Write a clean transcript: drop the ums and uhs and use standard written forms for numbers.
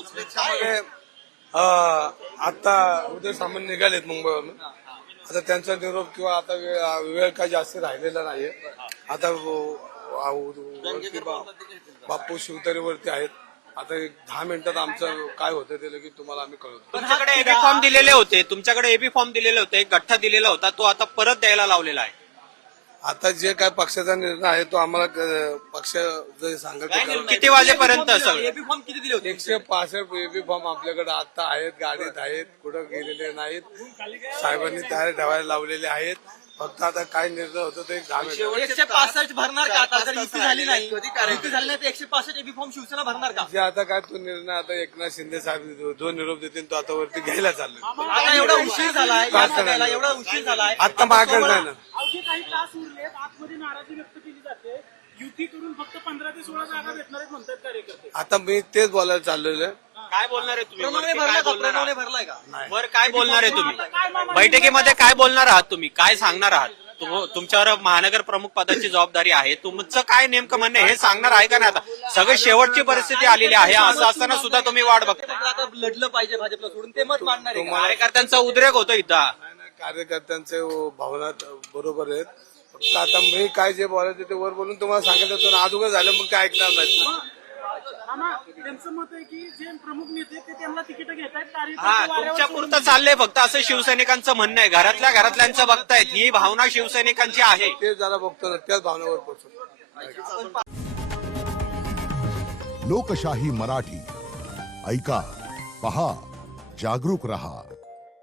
पोहोचले? त्याच्यामध्ये आता उद्या सामान निघालेत मुंबईवरून. आता त्यांचा निरोप किंवा आता वेळ काही जास्त राहिलेला नाहीये. आता वरती बापू शिवतरीवरती आहेत. आता एक 10 मिनिटात आमचं काय होतं ते लगेच तुम्हाला आम्ही कळवतो. तुमच्याकडे एबी फॉर्म दिलेले होते, एक गठ्ठा दिलेला होता, तो आता परत द्यायला लावलेला आहे. आता जे काय पक्षाचा निर्णय आहे तो आम्हाला पक्ष जे सांगेल ते करावं. किती वाजेपर्यंत सगळं? एबी फॉर्म किती दिले होते? 165 बेबी फॉर्म आपल्याकडे आता आहेत, गाडीत आहेत, कुठं गेलेले नाहीत. साहेबांनी तयारी ठेवायला लावलेले आहेत. फक्त आता काय निर्णय होतो ते 10 मिनिटं. 165 भरणार का आता? जर युती झाली नाही, युती झाली नाही तर 165 एबी फॉर्म शिवसेना भरणार का? जे आता काय तो निर्णय आता एकनाथ शिंदे साहेब जो निरोप देतील तो आता वरती घ्यायला चाललोय. आता एवढा उशीर झालाय, काय या सगळ्याला एवढा उशीर झालाय. आता मागेल नाही ना. अवघे काही तास उरलेत, आतमध्ये नाराजी व्यक्त केली जाते. युती करून फक्त 15 ते 16 जागा भेटणार आहेत म्हणतात कार्यकर्ते. आता मी तेच बोलायला चाललेलो आहे. काय बोलणार आहे तुम्ही? प्रमाणे वरती भरलाय काय का? बोलणार प्रमाणे आहात? भरलाय का? वर काय बोलणार आहे तुम्ही? बैठकीमध्ये काय बोलणार आहात तुम्ही? काय सांगणार आहात? तुमच्यावर महानगर प्रमुख पदाची जबाबदारी आहे. तुमचं काय नेमकं म्हणणं आहे हे सांगणार आहे का नाही? आता सगळं शेवटची परिस्थिती आलेली आहे, असं असताना सुद्धा तुम्ही वाट बघताय. आता लढलं पाहिजे भाजपला सोडून, ते मत मांडणार आहे का? कार्यकर्त्यांचा उद्रेक होतो इथं. नाही, कार्यकर्त्यांचे भावना बरोबर आहेत. फक्त आता मी काय जे बोलायचं ते वर बोलून तुम्हाला सांगितलं तर अगोदर झालं मग ते ऐकणार नाहीत ना. आम्हा त्यांचं मत आहे की जे प्रमुख नेते ते त्यांना तिकीट घेत आहेत. हा, तुमच्या पुरतं चाललंय फक्त असं शिवसैनिकांचं म्हणणं आहे. घरातल्यांचं बघतायत, ही भावना शिवसैनिकांची आहे. ते जरा बघतो ना त्याच भावनेवर पोहोचतो. लोकशाही मराठी ऐका, पहा, जागरूक रहा.